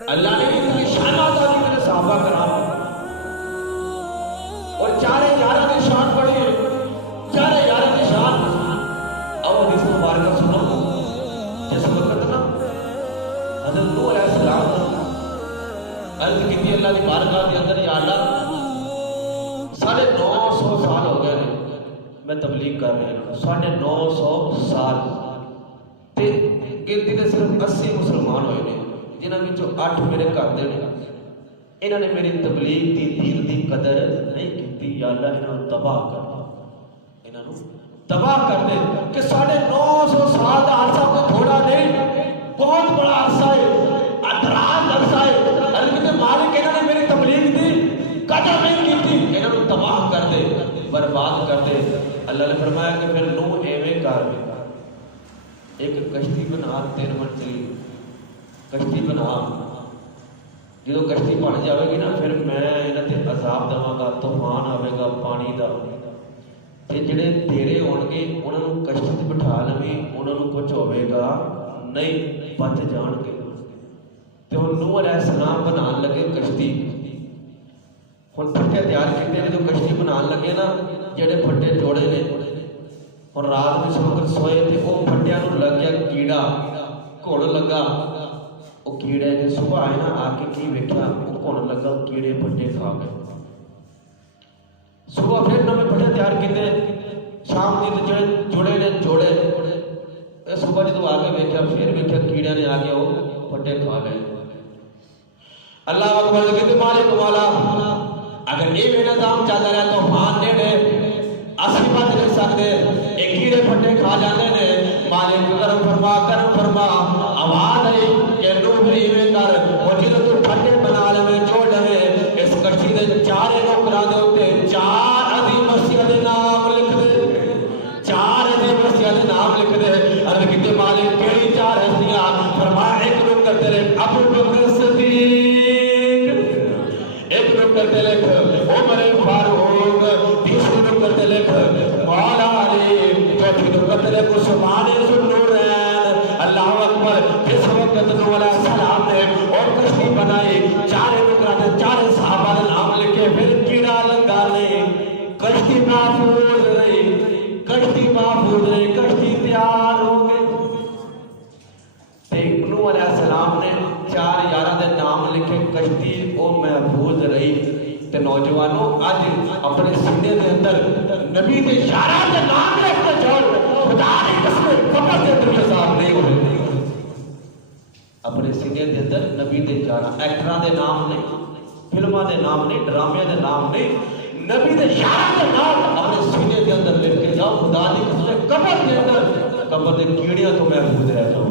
اللہ نے اتنی شان عطا کی میرے صحابہ کرام اور چارے یارہ کی شان پڑھی چارے یارہ کی شان اب حدیث مبارکہ سنو جیسے وقت نا حضرت نوح علیہ السلام عرض کی تھی اللہ کی بارگاہ کے اندر یا اللہ 950 سال ہو گئے میں تبلیغ کر رہے ہیں 950 سال تے گنتی نے صرف 80 مسلمان ہوئے ہیں جنہاں وچوں 8 میرے گھر دے نے انہاں نے میری تبلیغ دی دین دی قدر نہیں کیتی یا اللہ انہاں نوں تباہ کر دے انہاں نوں تباہ کر دے کہ 950 سال دا عرصہ کوئی تھوڑا نہیں بہت بڑا عرصہ ہے ادراج عرصہ ہے اللہ کے مالک انہاں نے میری تبلیغ دی قدر نہیں کیتی انہاں نوں تباہ کر دے برباد کر دے اللہ نے فرمایا کہ پھر نوح ایویں کر ایک کشتی بنا 3 منزلی کشتی بنا جدو کشتی بن جائے گی نا پھر میں انہاں تے عذاب دواں گا طوفان آئے گا پانی دا تے جڑے تیرے ہون گے انہاں نوں کشتی تے بٹھا لویں انہاں نوں کچھ ہوے گا نہیں بچ جان گے تے ہن نوح علیہ السلام بنان لگے کشتی ہن پھٹے تیار کیتے جدو کشتی بنان لگے نا جڑے پھٹے جوڑے نے اور رات میں سمندر سوئے تے وہ پھٹیاں نوں لگ گیا کیڑا گھڑ لگا وہ کیڑے نے صبح آئے نا آ کے کی ویکھیا وہ گھڑ لگا کیڑے پھٹے کھا گئے صبح پھر نویں پھٹے تیار کیتے شام دی تے جڑے نے جوڑے صبح جدوں آ کے ویکھیا پھر ویکھیا کیڑے نے آ کے وہ پھٹے کھا گئے اللہ اکبر کہتے مالک والا اگر یہ نظام چل رہا ہے تو طوفان نیڑے اسی بات نہیں سکتے ایک کیڑے پھٹے کھا جاتے نے مالک کرم فرما آواز آئی کہ نوح ایویں کر وہ جدوں تو پھٹے بنا لے جوڑ لے اس کشتی دے 4 نوکراں دے اوتے 4 عظیم ہستیاں دے نام لکھ دے 4 عظیم ہستیاں دے نام لکھ دے عرض کیتے مالک کیڑی 4 ہستیاں فرمایا ایک نوکر تیرے ابو بکر صدیق ایک نوکر تے لکھ عمر فاروق تیسری نوکر تے لکھ مولا علی چوتھی نوکر تے لکھ عثمان ذوالنورین اللہ اکبر جس وقت نوح علیہ السلام نے اور کشتی بنائی 4 نوکراں نے 4 صحابہ دے نام لکھے پھر کیڑا لگا نہیں کشتی محفوظ رہی کشتی تیار ہو گئی تے نوح علیہ السلام نے 4 یاراں دے نام لکھے کشتی او محفوظ رہی تے نوجوانوں اج اپنے سینے دے اندر نبی دے یاراں دے نام لکھ کے جوڑ خدا دی قسم قبر دے اندر حساب نہیں ہوئے اپنے سینے دے اندر نبی دے یاراں ایکٹراں دے نام نہیں فلماں دے نام نہیں ڈرامے دے نام نہیں نبی دے یاراں دے نام اپنے سینے دے اندر لکھ کے جاؤ خدا دی قسم قبر دے اندر قبر دے کیڑیاں تو محفوظ رہ جاؤ